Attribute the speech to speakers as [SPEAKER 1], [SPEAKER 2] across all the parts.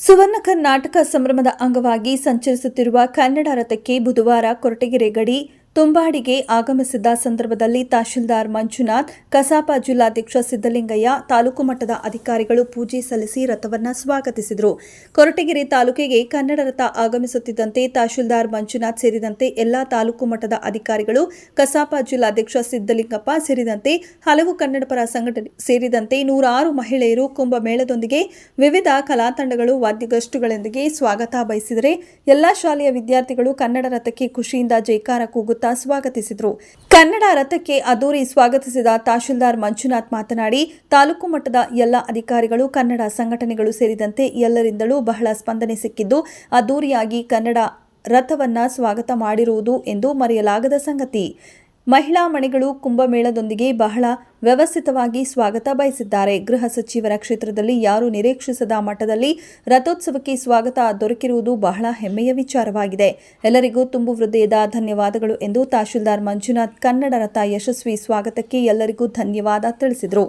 [SPEAKER 1] ಸುವರ್ಣ ಕರ್ನಾಟಕ ಸಂಭ್ರಮದ ಅಂಗವಾಗಿ ಸಂಚರಿಸುತ್ತಿರುವ ಕನ್ನಡ ರಥಕ್ಕೆ ಬುಧವಾರ ಕೊರಟಗೆರೆ ಗಡಿ ತುಂಬಾಡಿಗೆ ಆಗಮಿಸಿದ್ದ ಸಂದರ್ಭದಲ್ಲಿ ತಹಶೀಲ್ದಾರ್ ಮಂಜುನಾಥ್, ಕಸಾಪ ಜಿಲ್ಲಾಧ್ಯಕ್ಷ ಸಿದ್ದಲಿಂಗಯ್ಯ, ತಾಲೂಕು ಮಟ್ಟದ ಅಧಿಕಾರಿಗಳು ಪೂಜೆ ಸಲ್ಲಿಸಿ ರಥವನ್ನ ಸ್ವಾಗತಿಸಿದರು. ಕೊರಟಗೆರೆ ತಾಲೂಕಿಗೆ ಕನ್ನಡ ರಥ ಆಗಮಿಸುತ್ತಿದ್ದಂತೆ ತಹಶೀಲ್ದಾರ್ ಮಂಜುನಾಥ್ ಸೇರಿದಂತೆ ಎಲ್ಲಾ ತಾಲೂಕು ಮಟ್ಟದ ಅಧಿಕಾರಿಗಳು, ಕಸಾಪ ಜಿಲ್ಲಾಧ್ಯಕ್ಷ ಸಿದ್ದಲಿಂಗಪ್ಪ ಸೇರಿದಂತೆ ಹಲವು ಕನ್ನಡಪರ ಸಂಘಟನೆ ಸೇರಿದಂತೆ ನೂರಾರು ಮಹಿಳೆಯರು ಕುಂಭಮೇಳದೊಂದಿಗೆ ವಿವಿಧ ಕಲಾತಂಡಗಳು ವಾದ್ಯಗೋಷ್ಠಿಗಳೊಂದಿಗೆ ಸ್ವಾಗತ ಬಯಸಿದರೆ ಎಲ್ಲಾ ಶಾಲೆಯ ವಿದ್ಯಾರ್ಥಿಗಳು ಕನ್ನಡ ರಥಕ್ಕೆ ಖುಷಿಯಿಂದ ಜೈಕಾರ ಕೂಗುತ್ತಾ ಸ್ವಾಗತಿಸಿದರು. ಕನ್ನಡ ರಥಕ್ಕೆ ಅದ್ದೂರಿ ಸ್ವಾಗತಿಸಿದ ತಹಶೀಲ್ದಾರ್ ಮಂಜುನಾಥ್ ಮಾತನಾಡಿ, ತಾಲೂಕು ಮಟ್ಟದ ಎಲ್ಲ ಅಧಿಕಾರಿಗಳು, ಕನ್ನಡ ಸಂಘಟನೆಗಳು ಸೇರಿದಂತೆ ಎಲ್ಲರಿಂದಲೂ ಬಹಳ ಸ್ಪಂದನೆ ಸಿಕ್ಕಿದ್ದು, ಅದ್ದೂರಿಯಾಗಿ ಕನ್ನಡ ರಥವನ್ನ ಸ್ವಾಗತ ಮಾಡಿರುವುದು ಎಂದು ಮರೆಯಲಾಗದ ಸಂಗತಿ. ಮಹಿಳಾ ಮಣಿಗಳು ಕುಂಭಮೇಳದೊಂದಿಗೆ ಬಹಳ ವ್ಯವಸ್ಥಿತವಾಗಿ ಸ್ವಾಗತ ಬಯಸಿದ್ದಾರೆ. ಗೃಹ ಸಚಿವರ ಕ್ಷೇತ್ರದಲ್ಲಿ ಯಾರೂ ನಿರೀಕ್ಷಿಸದ ಮಟ್ಟದಲ್ಲಿ ರಥೋತ್ಸವಕ್ಕೆ ಸ್ವಾಗತ ದೊರಕಿರುವುದು ಬಹಳ ಹೆಮ್ಮೆಯ ವಿಚಾರವಾಗಿದೆ. ಎಲ್ಲರಿಗೂ ತುಂಬು ಹೃದಯದ ಧನ್ಯವಾದಗಳು ಎಂದು ತಹಶೀಲ್ದಾರ್ ಮಂಜುನಾಥ್, ಕನ್ನಡ ರಥ ಯಶಸ್ವಿ ಸ್ವಾಗತಕ್ಕೆ ಎಲ್ಲರಿಗೂ ಧನ್ಯವಾದ ತಿಳಿಸಿದರು.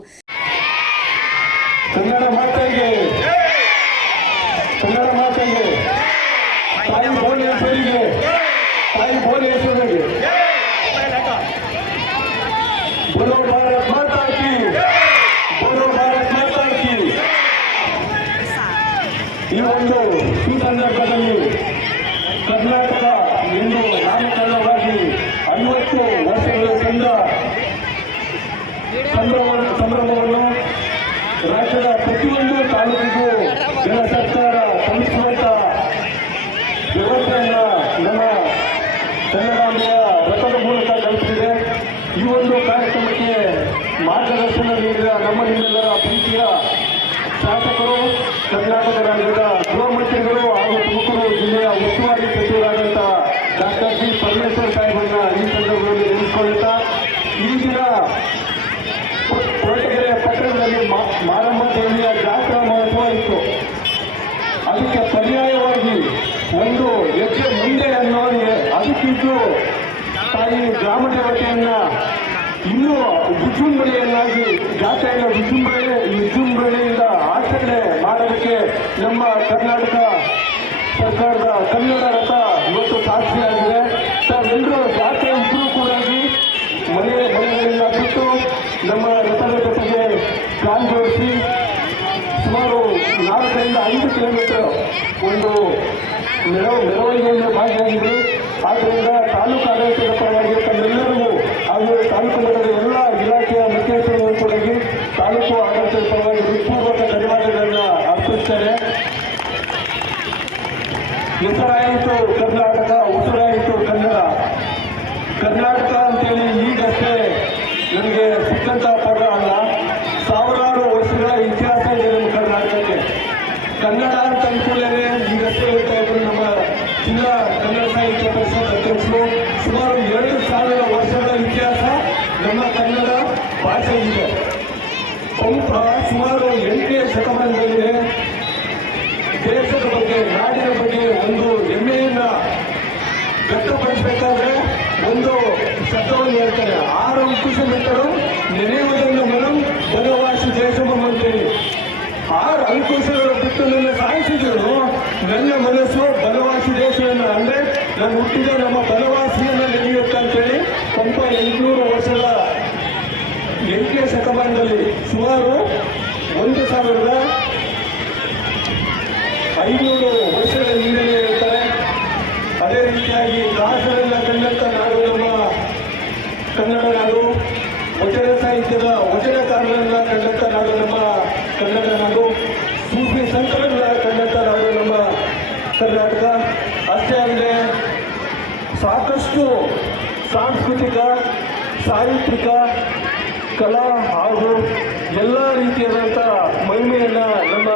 [SPEAKER 2] ಮಾರ್ಗದರ್ಶನ ನೀಡಿದ ನಮ್ಮ ನಿಮ್ಮೆಲ್ಲರ ಪ್ರೀತಿಯ ಶಾಸಕರು, ಕರ್ನಾಟಕ ರಾಜ್ಯದ ಗೃಹ ಮಂತ್ರಿಗಳು ಹಾಗೂ ತುಮಕೂರು ಜಿಲ್ಲೆಯ ಉಸ್ತುವಾರಿ ಸಚಿವರಾದಂಥ ಡಾಕ್ಟರ್ ಜಿ. ಪರಮೇಶ್ವರ್ ಸಾಹೇಬನ್ನ ಈ ಸಂದರ್ಭದಲ್ಲಿ ನೆನೆಸಿಕೊಳ್ಳುತ್ತಾ, ಈ ದಿನ ಕೊರಟಗೆರೆ ಪಟ್ಟಣದಲ್ಲಿ ಮಾರಮ್ಮ ದೇವಿಯ ಜಾತ್ರಾ ಮಹತ್ವ ಇತ್ತು. ಅದಕ್ಕೆ ಪರ್ಯಾಯವಾಗಿ ಒಂದು ಹೆಜ್ಜೆ ಮುಂದೆ ಅನ್ನೋರಿಗೆ ಅದಕ್ಕಿಂತಲೂ ತಾಯಿ ಗ್ರಾಮ ದೇವತೆಯನ್ನ ಇನ್ನೂ ವಿಜೃಂಭಣೆಯನ್ನಾಗಿ ಜಾತ್ರೆಯನ್ನು ವಿಜೃಂಭಣೆ, ವಿಜೃಂಭಣೆಯಿಂದ ಆಚರಣೆ ಮಾಡೋದಕ್ಕೆ ನಮ್ಮ ಕರ್ನಾಟಕ ಸರ್ಕಾರದ ಕನ್ನಡ ರಥ ಇವತ್ತು ಸಾಕ್ಷಿಯಾಗಿದೆ. ತಾವೆಲ್ಲರೂ ಜಾತ್ರೆ ಕೂಡ ಮನೆ ಮನೆಗಳಿಂದ ಬಿಟ್ಟು ನಮ್ಮ ರಥದ ಜೊತೆಗೆ ಕಾಲು ಜೋಡಿಸಿ ಸುಮಾರು ನಾಲ್ಕರಿಂದ ಐದು ಕಿಲೋಮೀಟರ್ ಒಂದು ಮೆರವ ಮೆರವಣಿಗೆಯಲ್ಲಿ ಭಾಗಿಯಾಗಿದೆ ಆದ್ದರಿಂದ ತಾಲೂಕು ಆಡಳಿತದ ಪರವಾಗಿ ತಮ್ಮೆಲ್ಲರಿಗೂ ಹಾಗೂ ತಾಲೂಕು ಮಟ್ಟದ ಎಲ್ಲ ಇಲಾಖೆಯ ಮುಖ್ಯಸ್ಥರಿಗೂ ಕೂಡ ತಾಲೂಕು ಆಡಳಿತದ ಪರವಾಗಿ ಹೃತ್ಪೂರ್ವಕ ಧನ್ಯವಾದಗಳನ್ನು ಅರ್ಪಿಸ್ತಾರೆ ಹೆಸರಾಯಿತು ಕರ್ನಾಟಕ ಉಸಿರಾಯಿತು ಕನ್ನಡ ಕರ್ನಾಟಕ ಅಂತೇಳಿ ಈಗಷ್ಟೇ ನನಗೆ ಸಿಕ್ಕಂತ ಪದ ಅಲ್ಲ ಸಾವಿರಾರು ವರ್ಷಗಳ ಇತಿಹಾಸ ಇದೆ ನಮ್ಮ ಕರ್ನಾಟಕಕ್ಕೆ ಕನ್ನಡ ಅಂತ ಅಂದ್ಕೊಳ್ಳೇ ಈಗಷ್ಟೇ ಹೇಳ್ತಾ ಇದ್ರು ನಮ್ಮ ಜಿಲ್ಲಾ ಕನ್ನಡ ಸಾಹಿತ್ಯ ಪರಿಷತ್ ಅಧ್ಯಕ್ಷರು ಸುಮಾರು ಎರಡು ಸಾವಿರ ವರ್ಷಗಳ ಇತಿಹಾಸ ನಮ್ಮ ಕನ್ನಡ ಭಾಷೆ ಇದೆ ಪಂಪ ಸುಮಾರು ಎಂಟನೇ ಶತಮಾನದಲ್ಲಿ ದೇಶದ ಬಗ್ಗೆ ನಾಡಿನ ಬಗ್ಗೆ ಒಂದು ಹೆಮ್ಮೆಯನ್ನ ವ್ಯಕ್ತಪಡಿಸಬೇಕಾದ್ರೆ ಒಂದು ಶಬ್ದವನ್ನು ಹೇಳ್ತಾರೆ. ಆರು ಅಂಕುಶ ಮೆಟ್ಟರು ನೆನೆಯುವುದನ್ನು ಮನಂ ಬನವಾಸಿ ದೇಶಮಂ ಅಂತೇಳಿ ಆರು ಅಂಕುಶಗಳು ಬಿಟ್ಟು ನನ್ನ ಸಾಯಿಸಿದ್ರು ನನ್ನ ಮನಸ್ಸು ಬನವಾಸಿ ದೇಶವನ್ನು ಅಂದ್ರೆ ನಾನು ಹುಟ್ಟಿದ ನಮ್ಮ ಬನವಾಸಿಯನ್ನ ನೆನೆಯುತ್ತೆ ಅಂತೇಳಿ ಪಂಪ ಎಂಟುನೂರು ವರ್ಷದ ಎಂಟನೇ ಶತಮಾನದಲ್ಲಿ ಸುಮಾರು ಒಂದು ಸಾವಿರದ ಐನೂರು ವರ್ಷಗಳ ಹಿಂದೆಯೇ ಹೇಳ್ತಾರೆ ಅದೇ ರೀತಿಯಾಗಿ ದಾಸರನ್ನ ಕಂಡಂತ ನಾಡು ನಮ್ಮ ಕನ್ನಡ ನಾಡು ವಚನ ಸಾಹಿತ್ಯದ ವಚನಕಾರರನ್ನ ಕಂಡಂತ ನಾಡು ನಮ್ಮ ಕನ್ನಡ ನಾಡು ಸೂಫಿ ಸಂತರನ್ನ ಕಂಡಂತ ನಮ್ಮ ಕರ್ನಾಟಕ. ಅಷ್ಟೇ ಅಲ್ಲದೆ ಸಾಕಷ್ಟು ಸಾಂಸ್ಕೃತಿಕ, ಸಾಹಿತ್ಯಿಕ, ಕಲಾ ಹಾಗೂ ಎಲ್ಲ ರೀತಿಯಾದಂಥ ಮಹಿಮೆಯನ್ನು ನಮ್ಮ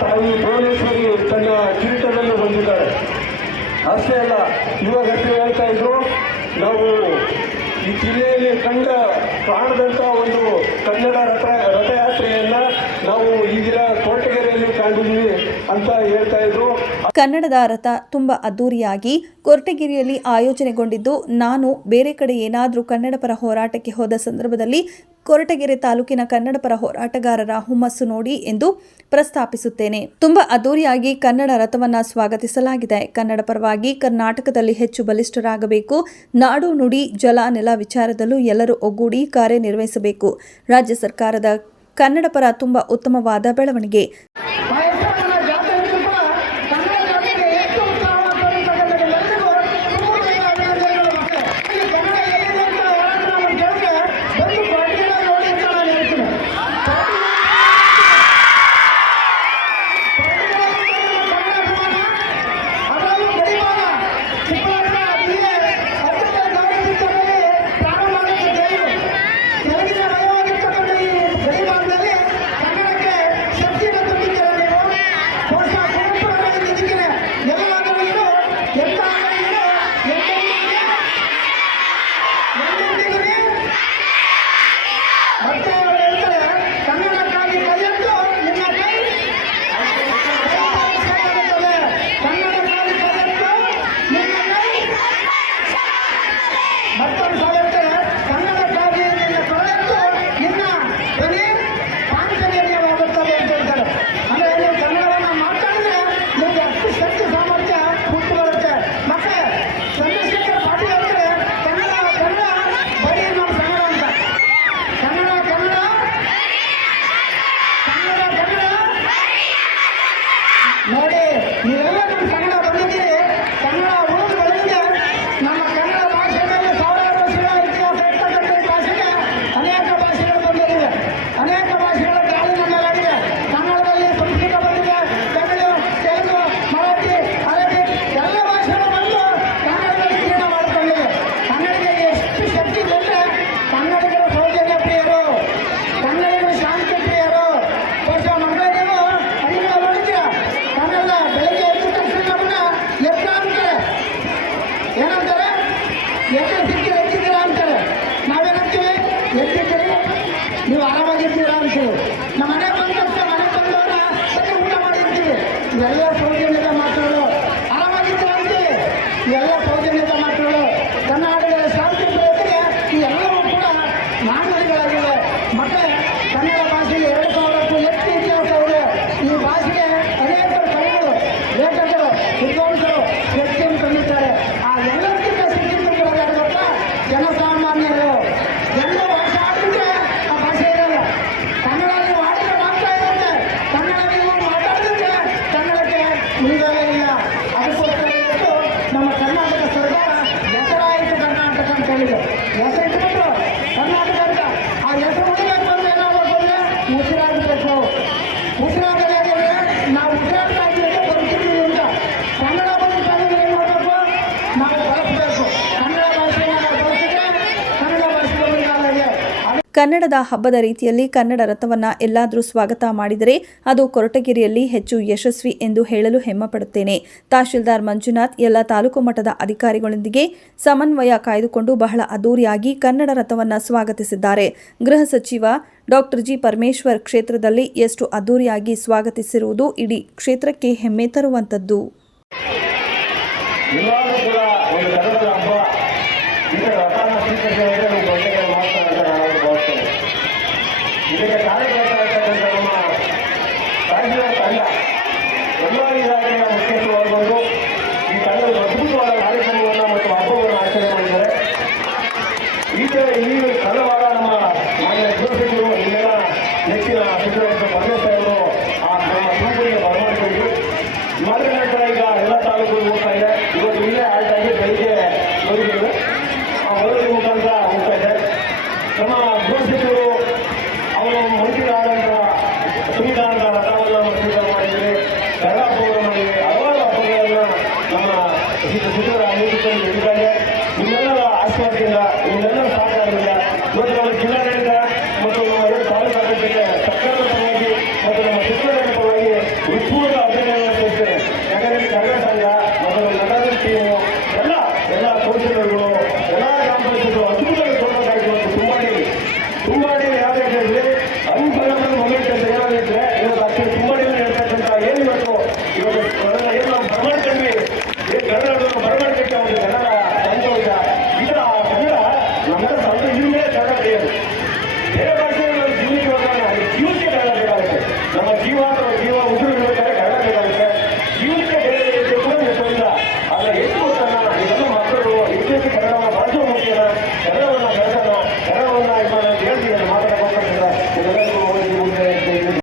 [SPEAKER 2] ತಾಯಿ ಭುವನೇಶ್ವರಿ ತನ್ನ ಕಿರೀಟದಲ್ಲಿ ಹೊಂದಿದ್ದಾರೆ. ಅಷ್ಟೇ ಅಲ್ಲ ಇವಾಗಷ್ಟೇ ಹೇಳ್ತಾ ಇದ್ರು, ನಾವು ಈ ಜಿಲ್ಲೆಯಲ್ಲಿ ಕಂಡ ಕಾಣದಂತ ಒಂದು ಕನ್ನಡ ರಥ ರಥಯಾತ್ರೆಯನ್ನ ನಾವು ಈ ದಿನ ಕಾಣಿದ್ವಿ ಅಂತ ಹೇಳ್ತಾ ಇದ್ರು.
[SPEAKER 1] ಕನ್ನಡದ ರಥ ತುಂಬ ಅದ್ದೂರಿಯಾಗಿ ಕೊರಟಗಿರಿಯಲ್ಲಿ ಆಯೋಜನೆಗೊಂಡಿದ್ದು, ನಾನು ಬೇರೆ ಕಡೆ ಏನಾದರೂ ಕನ್ನಡ ಪರ ಹೋರಾಟಕ್ಕೆ ಹೋದ ಸಂದರ್ಭದಲ್ಲಿ
[SPEAKER 3] ಕೊರಟಗೆರೆ ತಾಲೂಕಿನ ಕನ್ನಡ ಪರ ಹೋರಾಟಗಾರರ ಹುಮ್ಮಸ್ಸು ನೋಡಿ ಎಂದು ಪ್ರಸ್ತಾಪಿಸುತ್ತೇನೆ. ತುಂಬಾ ಅದ್ದೂರಿಯಾಗಿ ಕನ್ನಡ ರಥವನ್ನ ಸ್ವಾಗತಿಸಲಾಗಿದೆ. ಕನ್ನಡ ಪರವಾಗಿ ಕರ್ನಾಟಕದಲ್ಲಿ ಹೆಚ್ಚು ಬಲಿಷ್ಠರಾಗಬೇಕು. ನಾಡು ನುಡಿ, ಜಲ ನೆಲ ವಿಚಾರದಲ್ಲೂ ಎಲ್ಲರೂ ಒಗ್ಗೂಡಿ ಕಾರ್ಯನಿರ್ವಹಿಸಬೇಕು. ರಾಜ್ಯ ಸರ್ಕಾರದ ಕನ್ನಡ ಪರ ತುಂಬಾ ಉತ್ತಮವಾದ ಬೆಳವಣಿಗೆ.
[SPEAKER 1] ಆಗಿದೆ. ಹೆಸರು ಆ ಹೆಸರು ಉಳಿಬೇಕು ಅಂದ್ರೆ ಏನಾಗಬೇಕು ಅಂದ್ರೆ ಉಸಿರಾಗಬೇಕು ಉಸಿರಾಗಲಾಗಿದ್ರೆ ನಾವು ಉಸಿರಾಗ
[SPEAKER 3] ಕನ್ನಡದ ಹಬ್ಬದ ರೀತಿಯಲ್ಲಿ ಕನ್ನಡ ರಥವನ್ನು ಎಲ್ಲಾದರೂ ಸ್ವಾಗತ ಮಾಡಿದರೆ ಅದು ಕೊರಟಗಿರಿಯಲ್ಲಿ ಹೆಚ್ಚು ಯಶಸ್ವಿ ಎಂದು ಹೇಳಲು ಹೆಮ್ಮಪಡುತ್ತೇನೆ ತಹಶೀಲ್ದಾರ್ ಮಂಜುನಾಥ್, ಎಲ್ಲ ತಾಲೂಕು ಮಟ್ಟದ ಅಧಿಕಾರಿಗಳೊಂದಿಗೆ ಸಮನ್ವಯ ಕಾಯ್ದುಕೊಂಡು ಬಹಳ ಅದ್ದೂರಿಯಾಗಿ ಕನ್ನಡ ರಥವನ್ನು ಸ್ವಾಗತಿಸಿದ್ದಾರೆ. ಗೃಹ ಸಚಿವ ಡಾಕ್ಟರ್ ಜಿ. ಪರಮೇಶ್ವರ್ ಕ್ಷೇತ್ರದಲ್ಲಿ ಎಷ್ಟು ಅದ್ದೂರಿಯಾಗಿ ಸ್ವಾಗತಿಸಿರುವುದು ಇಡೀ ಕ್ಷೇತ್ರಕ್ಕೆ ಹೆಮ್ಮೆ ತರುವಂತದ್ದು
[SPEAKER 2] నెక్కి